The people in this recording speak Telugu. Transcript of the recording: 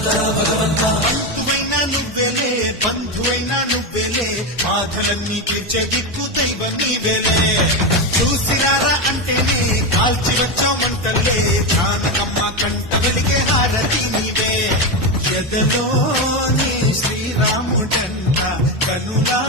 బంధువైనా నువ్వెలే బంధువైనా నువ్వెలే బాధలన్నీ తీర్చే దిక్కు దైవం నీవెలే చూసిరారా అంటేనే కాల్చి వచ్చామంటలే జానకమ్మ కంట వెలిగే హారతి నీవే ఎదలోని శ్రీరాముడంట కనులా